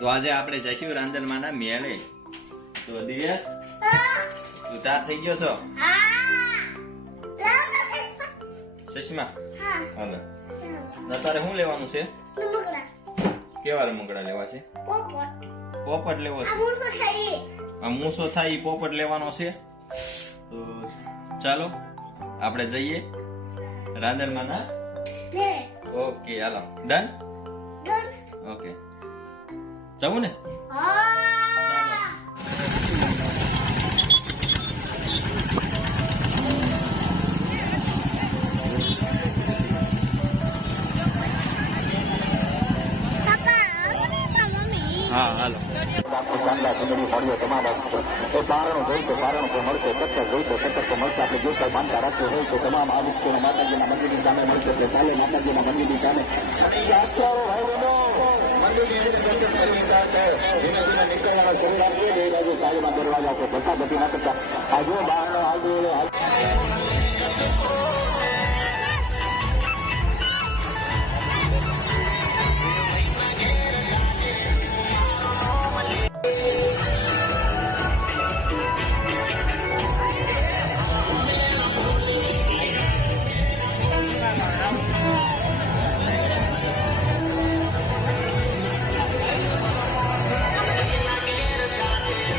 તો આજે આપણે જઈશું રાંદલમાના મેળે. તો દિવ્યાસ તું તાર થઈ ગયો છો? ચશ્મા હાલો. તારે શું લેવાનું છે? કેવા રમકડા લેવા છે? પોપટ લેવો છે. આ મૂસો થાય ઈ પોપટ લેવાનો છે. તો ચાલો આપણે જઈએ રાંદલમાના. ઓકે હાલો ડન. ઓકે જવું ને? હા હાલો. બારણું જોઈ તો બારણું પણ મળશે, સત્તર જોઈ તો સત્તર તો મળશે. આપણે જે કઈ માનતા રાખવું હોય તો તમામ આ વસ્તુઓ માતાજીના મંદિરની સામે મળશે. એટલે ચાલે માતાજીના મંદિરની સામે ધીમે ધીમે નીકળવાના શરૂ રાખીએ. બે બાજુ સાઈડમાં દરવાજા છે, બધા બધી ના કરતા આજુ બારણો આજુ